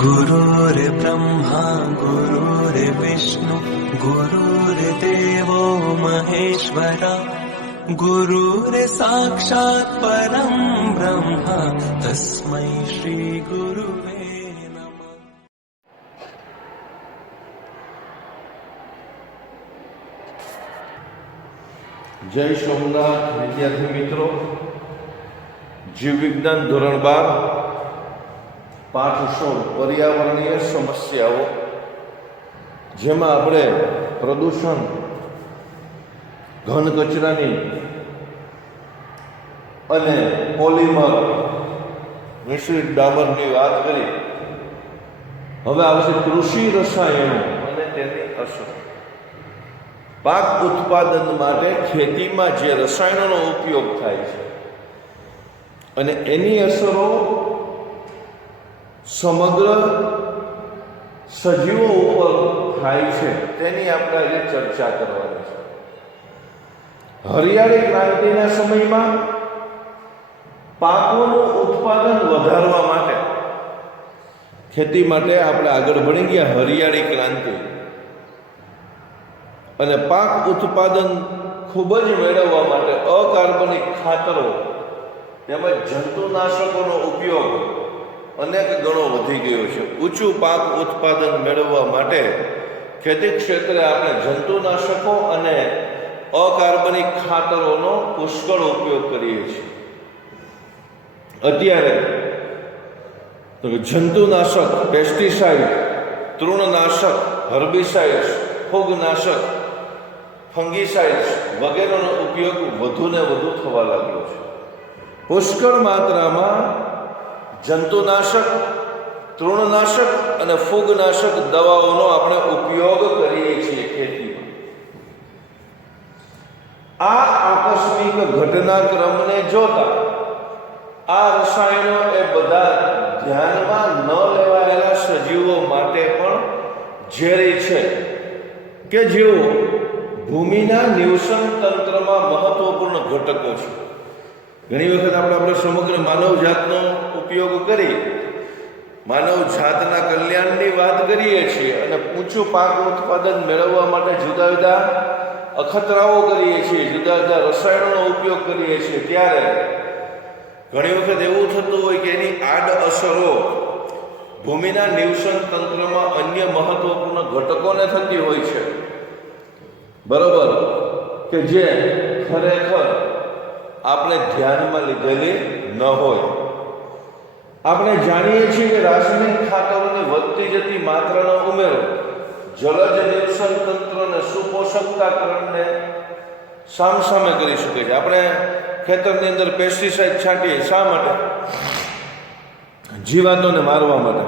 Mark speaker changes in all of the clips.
Speaker 1: गुरुर्ब्रह्मा गुरुर्विष्णु गुरुर्देवो महेश्वरा गुरुर्साक्षात् परम् ब्रह्म तस्मै श्रीगुरुवे नमः
Speaker 2: જય સોમનાથ વિદ્યાર્થી મિત્રો જીવ વિજ્ઞાન ધોરણ બાર પાઠ સોળ પર્યાવરણીય સમસ્યાઓ, જેમાં આપણે પ્રદૂષણ, ઘન કચરાની અને પોલિમર, મિશ્રિત ડામરની વાત કરી. હવે આવશે કૃષિ રસાયણો અને તેની અસર. પાક ઉત્પાદન માટે ખેતીમાં જે રસાયણોનો ઉપયોગ થાય છે અને એની અસરો સમગ્ર સજીવો ઉપર થાય છે, તેની આપણે આજે ચર્ચા કરવાની છે. હરિયાળી ક્રાંતિના સમયમાં પાકોનું ઉત્પાદન વધારવા માટે, ખેતી માટે આપણે આગળ ભણી ગયા હરિયાળી ક્રાંતિ. અને પાક ઉત્પાદન ખૂબ જ મેળવવા માટે અકાર્બનિક ખાતરો તેમજ જંતુનાશકોનો ઉપયોગ અનેક ગણો વધી ગયો છે. ઊંચું પાક ઉત્પાદન મેળવવા માટે ખેતી ક્ષેત્રે આપણે જંતુનાશકો અને અકાર્બનિક ખાતરોનો પુષ્કળ ઉપયોગ કરીએ છીએ. અત્યારે જંતુનાશક પેસ્ટિસાઇડ તૃણનાશક હર્બિસાઇડ્સ ફૂગનાશક, ફંગીસાઇડ્સ વગેરેનો ઉપયોગ વધુ ને વધુ થવા લાગ્યો છે. પુષ્કળ માત્રામાં જંતુનાશક, તૃણનાશક અને ફૂગનાશક દવાઓનો આપણે ઉપયોગ કરીએ છીએ ખેતીમાં. આ આકસ્મિક ઘટનાક્રમને જોતા આ રસાયણો એ બધા ધ્યાનમાં ન લેવાયેલા સજીવો માટે પણ ઝેરી છે કે જેઓ ભૂમિના નિવસન તંત્રમાં મહત્વપૂર્ણ ઘટકો છે. ઘણી વખત આપણે આપણે સમગ્ર માનવ જાતનો ઉપયોગ કરી માનવ જાતના કલ્યાણની વાત કરીએ છીએ અને ઊંચું પાક ઉત્પાદન મેળવવા માટે જુદા જુદા અખતરાઓ કરીએ છીએ, જુદા જુદા રસાયણોનો ઉપયોગ કરીએ છીએ. ત્યારે ઘણી વખત એવું થતું હોય કે એની આડ અસરો ભૂમિના નિવસન તંત્રમાં અન્ય મહત્વપૂર્ણ ઘટકોને થતી હોય છે. બરોબર? કે જે ખરેખર આપણે ધ્યાનમાં લીધેલી ન હોય. આપણે જાણીએ છીએ કે રાસાયણિક ખાતરોની વધતી જતી માત્રાનો ઉમેરો જલજ નિવસન તંત્રને સુપોષકતાકરણને સામસામે કરી શકે છે. આપણે ખેતરની અંદર પેસ્ટિસાઇડ છાંટીએ શા માટે? જીવાતોને મારવા માટે.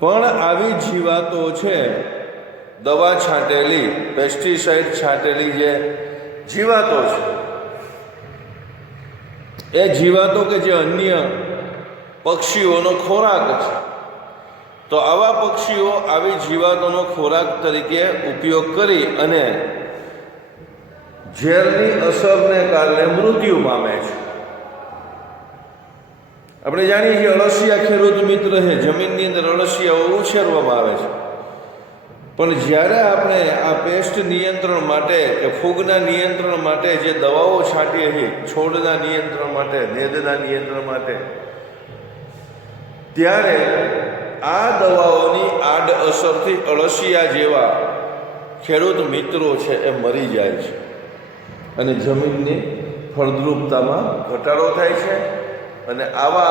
Speaker 2: પણ આવી જીવાતો છે, દવા છાંટેલી પેસ્ટિસાઇડ છાંટેલી જે જીવાતો છે એ જીવાતો કે જે અન્ય પક્ષીઓનો ખોરાક છે? તો આવા પક્ષીઓ આવી જીવાતોનો ખોરાક તરીકે ઉપયોગ કરી અને ઝેરની અસરને કારણે મૃત્યુ પામે છે. આપણે જાણીએ છીએ અળસિયા ખેડૂત મિત્ર છે, જમીનની અંદર અળસિયાઓ ઉછેરવામાં આવે છે. પણ જ્યારે આપણે આ પેસ્ટ નિયંત્રણ માટે કે ફૂગના નિયંત્રણ માટે જે દવાઓ છાંટીએ છીએ, છોડના નિયંત્રણ માટે, નેદના નિયંત્રણ માટે, ત્યારે આ દવાઓની આડ અસરથી અળસિયા જેવા ખેડૂત મિત્રો છે એ મરી જાય છે. અને જમીનની ફળદ્રુપતામાં ઘટાડો થાય છે. અને આવા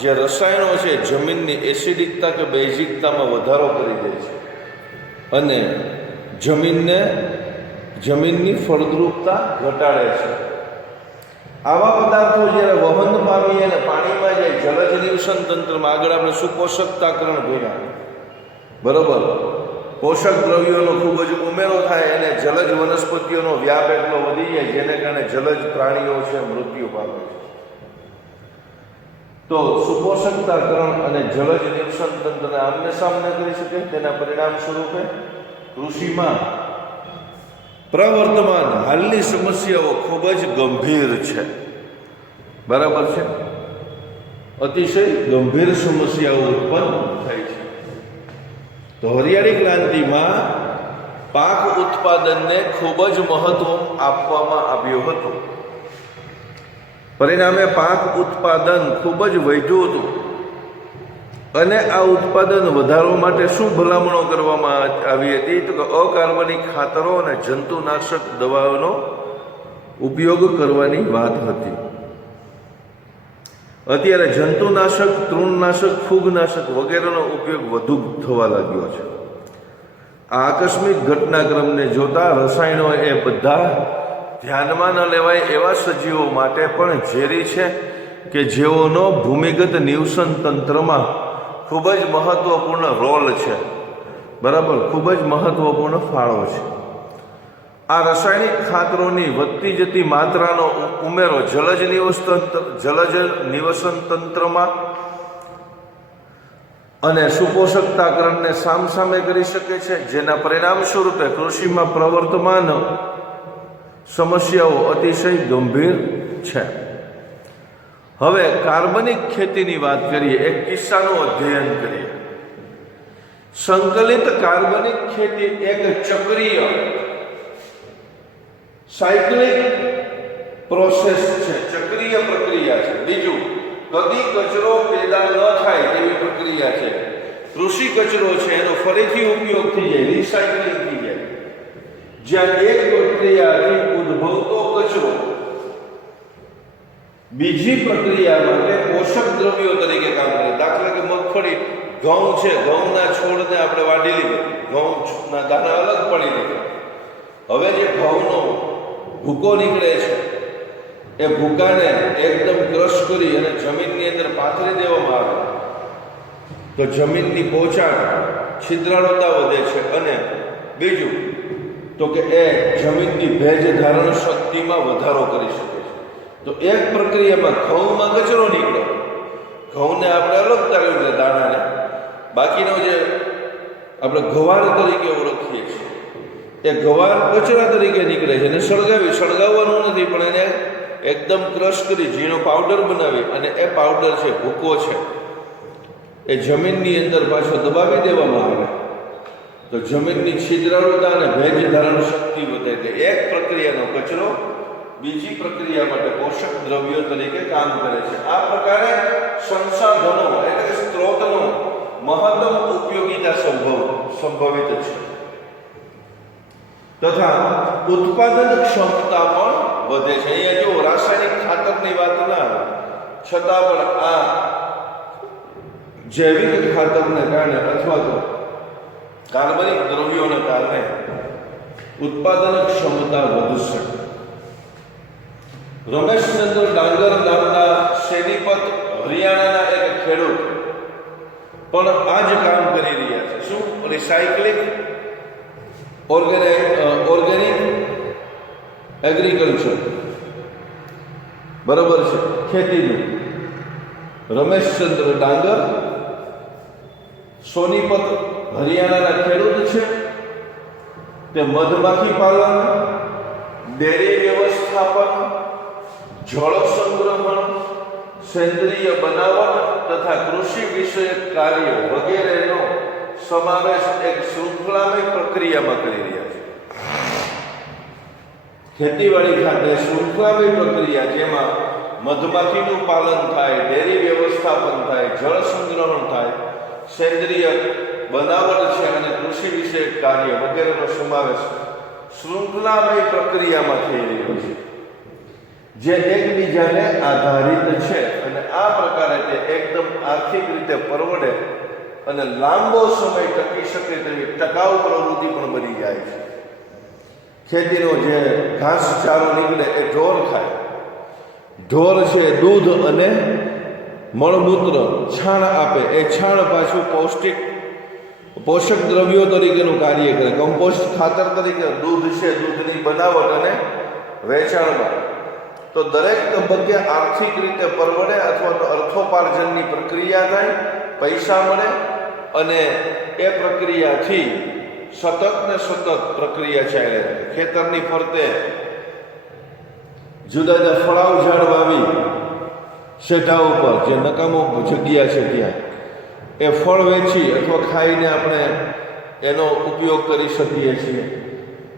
Speaker 2: જે રસાયણો છે, જમીનની એસિડિકતા કે બેઝિકતામાં વધારો કરી દે છે. અને જમીનને જમીનની ફળદ્રુપતા ઘટાડે છે. આવા પદાર્થો જ્યારે વહન પામી અને પાણીમાં જાય જલજ નિવસન તંત્રમાં આગળ આપણે સુપોષકતાકરણ ભર્યા બરોબર? પોષક દ્રવ્યોનો ખૂબ જ ઉમેરો થાય અને જલજ વનસ્પતિઓનો વ્યાપ એટલો વધી જાય, જેને કારણે જલજ પ્રાણીઓ છે, મૃત્યુ પામે છે. તો સુપોષકતાકરણ અને જલજ નિવસન તંત્રને આમને સામને કરી શકે, તેના પરિણામ સ્વરૂપે કૃષિમાં પ્રવર્તમાન હાલની સમસ્યાઓ ખૂબ જ ગંભીર છે. બરાબર છે? અતિશય ગંભીર સમસ્યાઓ ઉત્પન્ન થાય છે. તો હરિયાળી ક્રાંતિમાં પાક ઉત્પાદનને ખૂબ જ મહત્વ આપવામાં આવ્યું હતું. પરિણામે પાક ઉત્પાદન ખૂબ જ વધ્યું હતું. અને આ ઉત્પાદન વધારવા માટે શું ભલામણો કરવામાં આવી હતી? તો કે અકાર્બનિક ખાતરો અને જંતુનાશક દવાઓનો ઉપયોગ કરવાની વાત હતી. અત્યારે જંતુનાશક, તૃણનાશક, ફૂગનાશક વગેરેનો ઉપયોગ વધુ થવા લાગ્યો છે. આકસ્મિક ઘટનાક્રમને જોતા રસાયણો એ બધા ધ્યાનમાં ન લેવાય એવા સજીવો માટે પણ ઝેરી છે કે જેઓનો ભૂમિગત નિવસન તંત્રમાં ખૂબ જ મહત્વપૂર્ણ રોલ છે. બરાબર? ખૂબ જ મહત્વપૂર્ણ ફાળો છે. આ રાસાયણિક ખાતરોની વધતી જતી માત્રાનો ઉમેરો જલજ નિવસન જલજ નિવસન તંત્રમાં અને સુપોષકતાકરણને સામસામે કરી શકે છે, જેના પરિણામ સ્વરૂપે કૃષિમાં પ્રવર્તમાન સમસ્યાઓ અતિશય ગંભીર છે. હવે કાર્બનિક ખેતીની વાત કરીએ, એક કિસ્સાનું અધ્યયન કરીએ. સંકલિત કાર્બનિક ખેતી એક ચક્રીય સાયકલિક પ્રોસેસ છે, ચક્રીય પ્રક્રિયા છે. બીજું, કદી કચરો પેદા ન થાય તેવી પ્રક્રિયા છે. કૃષિ કચરો છે, એનો ફરીથી ઉપયોગ થઈ જાય રિસાયકલિંગ જાય એક પ્રક્રિયાથી ઉદ્ભવતો કચરો. બીજી પ્રક્રિયા માટે પોષક દ્રવ્યો તરીકે કામ કરે. દાખલા કે મગફળી, ઘઉં છે, ઘઉંના છોડને આપણે વાઢી લીધો. ઘઉંના દાણા અલગ પડી લીધા. હવે જે ઘઉંનો ભૂકો નીકળે છે, એ ભૂકાને એકદમ ક્રશ કરી અને જમીનની અંદર પાથરી દેવામાં આવે. તો જમીનની પોચાણ છિદ્રાળુતા વધે છે અને બીજું તો કે એ જમીનની ભેજ ધારણ શક્તિમાં વધારો કરી શકે છે. તો એક પ્રક્રિયામાં ઘઉંમાં કચરો નીકળે. ઘઉંને આપણે અલગ તારવી છે દાણાને. બાકીનો જે આપણે ગવાર તરીકે ઓળખીએ છીએ. એ ગવાર કચરા તરીકે નીકળે છે એને સળગાવી, સળગાવવાનું નથી, પણ એને એકદમ ક્રશ કરી ઝીણો પાવડર બનાવી અને એ પાવડર છે ભૂકો છે. એ જમીનની અંદર પાછો દબાવી દેવામાં આવે. તો જમીનની છિદ્રળતા અને ભેજ ધારણ શક્તિ વધે છે. એક પ્રક્રિયાનો કચરો બીજી પ્રક્રિયા માટે પોષક દ્રવ્યો તરીકે કામ કરે છે. આ પ્રકારે સંસાધનો એટલે કે સ્ત્રોતનો મહત્તમ ઉપયોગીતા સંભવ, સંભવિત છે. તથા ઉત્પાદન ક્ષમતા પણ વધે છે. અહીંયા જો રાસાયણિક ખાતરની વાત ના છતાં પણ આ જૈવિક ખાતરને કારણે અથવા તો કાર્બનિક દ્રવ્યોને કારણે ઉત્પાદન ક્ષમતા વધશે રમેશચંદ્ર ડાંગર નામના શેનીપત હરિયાણાના એક ખેડૂત પણ આ જ કામ કરી રહ્યા છે. શું? રિસાયકલિંગ ઓર્ગેનિક એગ્રીકલ્ચર બરોબર છે. ખેતીનું. રમેશચંદ્ર ડાંગર સોનીપત હરિયાણાના ખેડૂત છે, તે મધમાખી પાલન, ડેરી વ્યવસ્થાપન, જળ સંગ્રહણ, સેન્દ્રિય બનાવટ તથા કૃષિ વિષયક કાર્ય વગેરેનો સમાવેશ એક શૃંખલામય પ્રક્રિયામાં કરી રહ્યા છે. ખેતીવાડી ખાતે શૃંખલામય પ્રક્રિયા જેમાં મધમાખીનું પાલન થાય, ડેરી વ્યવસ્થાપન થાય, જળ સંગ્રહણ થાય, સેન્દ્રિય બનાવટ છે અને કૃષિ વિષયક કાર્ય વગેરેનો સમાવેશ શૃંખલામય પ્રક્રિયામાં થઈ રહ્યો છે. જે એકબીજાને આધારિત છે અને આ પ્રકારે તે એકદમ આર્થિક રીતે પરવડે અને લાંબો સમય ટકી શકે તેવી ટકાઉ પ્રવૃત્તિ પણ બની જાય છે. ખેતીનો જે ઘાસચારો નીકળે એ ઢોર ખાય. ઢોર છે દૂધ અને મળમૂત્ર છાણ આપે. એ છાણ પાછું પૌષ્ટિક પોષક દ્રવ્યો તરીકેનું કાર્ય કરે. કમ્પોસ્ટ ખાતર તરીકે દૂધ છે, દૂધની બનાવટ અને વેચાણમાં. તો દરેક તબક્કે આર્થિક રીતે પરવડે અથવા તો અર્થોપાર્જનની પ્રક્રિયા થાય, પૈસા મળે અને એ પ્રક્રિયાથી સતત ને સતત પ્રક્રિયા ચાલે ખેતરની ફરતે જુદા જુદા ફળાવ ઝાડ વાવી શેઢા ઉપર, જે નકામો જગ્યા છે ત્યાં. એ ફળ વેચી અથવા ખાઈને આપણે એનો ઉપયોગ કરી શકીએ છીએ.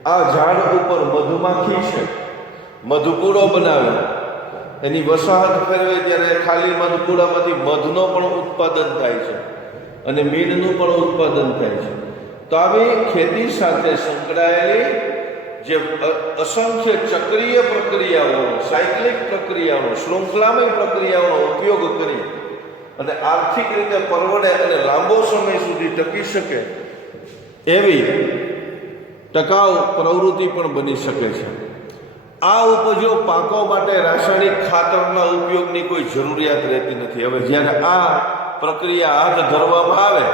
Speaker 2: આ ઝાડ ઉપર મધુમાખી છે. મધુકૂડો બનાવે. એની વસાહત ફેરવે ત્યારે ખાલી મધકૂડામાંથી મધનો પણ ઉત્પાદન થાય છે અને મીનનું પણ ઉત્પાદન થાય છે. તો આવી ખેતી સાથે સંકળાયેલી જે અસંખ્ય ચક્રીય પ્રક્રિયાઓ, સાયકલિક પ્રક્રિયાઓ, શૃંખલામય પ્રક્રિયાઓનો ઉપયોગ કરી અને આર્થિક રીતે પરવડે અને લાંબો સમય સુધી ટકી શકે, એવી ટકાઉ પ્રવૃત્તિ પણ બની શકે છે. આ ઉપજો પાકો માટે રાસાયણિક ખાતરના ઉપયોગની કોઈ જરૂરિયાત રહેતી નથી. હવે જ્યારે આ પ્રક્રિયા હાથ ધરવામાં આવે,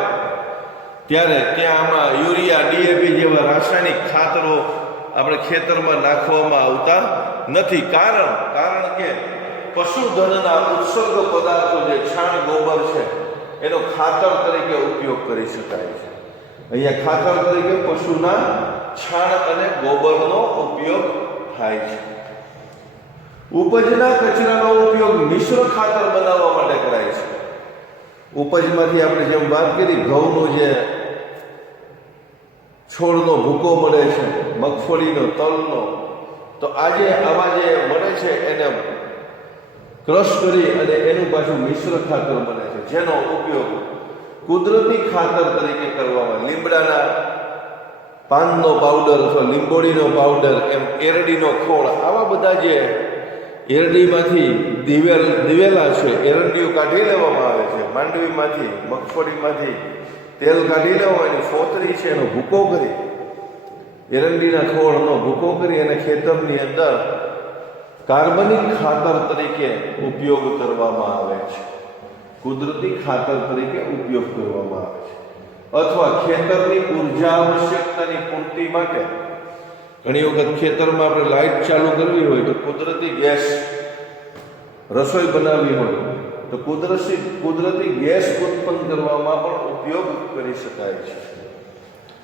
Speaker 2: ત્યારે ત્યાં આમાં યુરિયા, ડીએપી જેવા રાસાયણિક ખાતરો આપણે ખેતરમાં નાખવામાં આવતા નથી. કારણ કારણ કે પશુધનના ઉત્સર્ગ પદાર્થો જે છાણ ગોબર છે, એનો ખાતર તરીકે ઉપયોગ કરી શકાય છે. અહીંયા ખાતર તરીકે પશુના છાણ અને ગોબરનો ઉપયોગ થાય છે. ઉપજના કચરાનો ઉપયોગ મિશ્ર ખાતર બનાવવા માટે કરાય છે. ઉપજમાંથી આપણે જેમ વાત કરી, ઘઉંનો જે છોડનો ભૂકો મળે છે, મગફળીનો, તલનો, તો આજે આવા જે મળે છે, એને ક્રશ કરી અને એનું પાછું મિશ્ર ખાતર બને છે, જેનો ઉપયોગ કુદરતી ખાતર તરીકે કરવામાં લીમડાના પાનનો પાવડર અથવા લીંબોડીનો પાવડર એમ એરડીનો ખોળ, આવા બધા જે એરડીમાંથી દિવેલ, દિવેલા છે, એરંડીઓ કાઢી લેવામાં આવે છે. માંડવીમાંથી, મગફળીમાંથી તેલ કાઢી લેવામાં એની ફોતરી છે, એનો ભૂકો કરી, એરંડીના ખોળનો ભૂકો કરી અને ખેતરની અંદર કાર્બનિક ખાતર તરીકે ઉપયોગ કરવામાં આવે છે. કુદરતી ખાતર તરીકે ઉપયોગ કરવામાં આવે છે. અથવા ખેતરની ઊર્જા આવશ્યકતાની પૂર્તિ માટે. ઘણી વખત ખેતરમાં આપણે લાઇટ ચાલુ કરવી હોય તો કુદરતી ગેસ રસોઈ બનાવવી હોય તો કુદરતી કુદરતી ગેસ ઉત્પન્ન કરવામાં પણ ઉપયોગ કરી શકાય છે.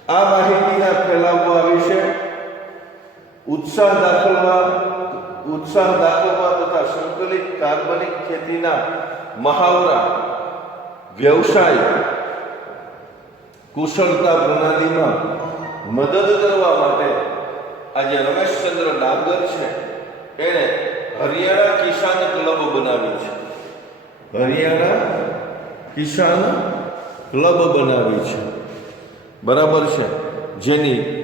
Speaker 2: આ માહિતીના ફેલાવવા વિશે ઉત્સાહ દાખવવા ઉત્સાહ દાખવવા તથા સંકલિત કાર્બનિક ખેતીના મહાવરા, વ્યવસાય, કુશળતા પ્રણાલીમાં મદદ કરવા માટે આજે રમેશચંદ્ર ડાંગર છે. એણે હરિયાણા કિસાન ક્લબ બનાવી છે. હરિયાણા કિસાન ક્લબ બનાવી છે. બરાબર છે. જેની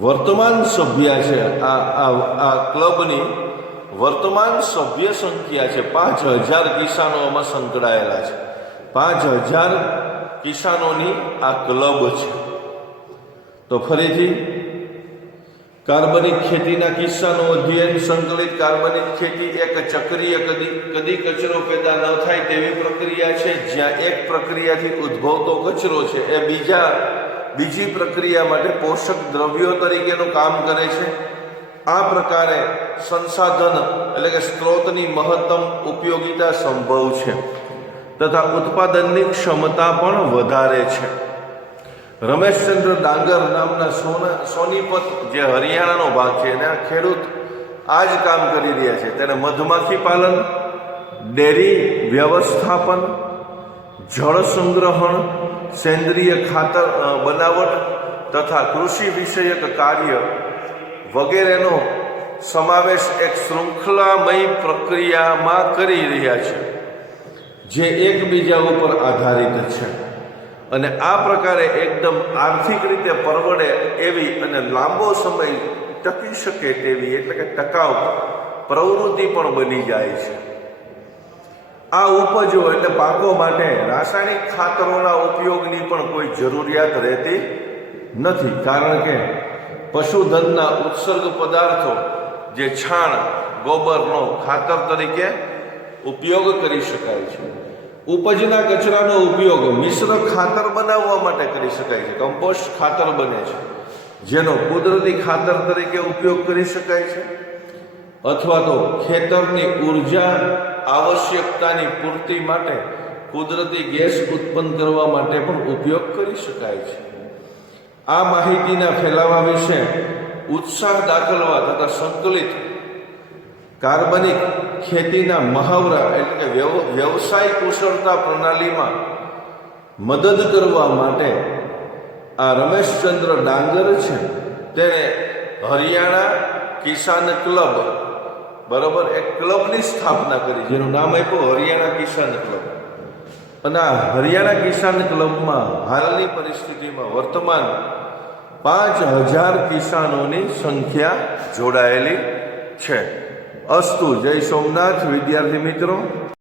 Speaker 2: વર્તમાન સભ્ય છે. આ આ આ ક્લબની વર્તમાન સભ્ય સંખ્યા છે. પાંચ હજાર કિસાનો આમાં સંકળાયેલા છે. પાંચ હજાર કિસાનોની આ ક્લબ છે. તો ફરીથી, કાર્બનિક ખેતીના કિસ્સાનો અધ્યયન, સંકલિત કાર્બનિક ખેતી એક ચક્રીય કદી કદી કચરો પેદા ન થાય તેવી પ્રક્રિયા છે. જ્યાં એક પ્રક્રિયાથી ઉદ્ભવતો કચરો છે. એ બીજા બીજી પ્રક્રિયા માટે પોષક દ્રવ્યો તરીકેનું કામ કરે છે. આ પ્રકારે સંસાધન એટલે કે સ્ત્રોતની મહત્તમ ઉપયોગિતા સંભવ છે તથા ઉત્પાદનની ક્ષમતા પણ વધારે છે. રમેશચંદ્ર ડાંગર નામના સોના, સોનીપત જે હરિયાણાનો ભાગ છે, એના ખેડૂત આ જ કામ કરી રહ્યા છે. તેને મધમાખી પાલન, ડેરી વ્યવસ્થાપન, જળ સંગ્રહણ સેન્દ્રિય ખાતર બનાવટ તથા કૃષિ વિષયક કાર્ય વગેરેનો સમાવેશ એક શૃંખલામય પ્રક્રિયામાં કરી રહ્યા છે, જે એકબીજા ઉપર આધારિત છે. અને આ પ્રકારે એકદમ આર્થિક રીતે પરવડે એવી અને લાંબો સમય ટકી શકે તેવી એટલે કે ટકાઉ પ્રવૃત્તિ પણ બની જાય છે. આ ઉપજો એટલે પાકો માટે રાસાયણિક ખાતરોના ઉપયોગની પણ કોઈ જરૂરિયાત રહેતી નથી. કારણ કે પશુધનના ઉત્સર્ગ પદાર્થો જે છાણ, ગોબરનો ખાતર તરીકે ઉપયોગ કરી શકાય છે. ઉપજના કચરાનો ઉપયોગ મિશ્ર ખાતર બનાવવા માટે કરી શકાય છે. કમ્પોસ્ટ ખાતર બને છે. જેનો કુદરતી ખાતર તરીકે ઉપયોગ કરી શકાય છે. અથવા તો ખેતરની ઊર્જા આવશ્યકતાની પૂર્તિ માટે કુદરતી ગેસ ઉત્પન્ન કરવા માટે પણ ઉપયોગ કરી શકાય છે. આ માહિતીના ફેલાવા વિશે ઉત્સાહ દાખલવા તથા સંકલિત કાર્બનિક ખેતીના મહાવરા એટલે કે વ્યવ- વ્યવસાય કુશળતા પ્રણાલીમાં મદદ કરવા માટે આ રમેશચંદ્ર ડાંગર છે. તેણે હરિયાણા કિસાન ક્લબ બરોબર? એક ક્લબની સ્થાપના કરી, જેનું નામ આપ્યું હરિયાણા કિસાન ક્લબ. અને આ હરિયાણા કિસાન ક્લબમાં હાલની પરિસ્થિતિમાં વર્તમાન પાંચ હજાર કિસાનોની સંખ્યા જોડાયેલી છે. અસ્તુ, જય સોમનાથ, વિદ્યાર્થી મિત્રો.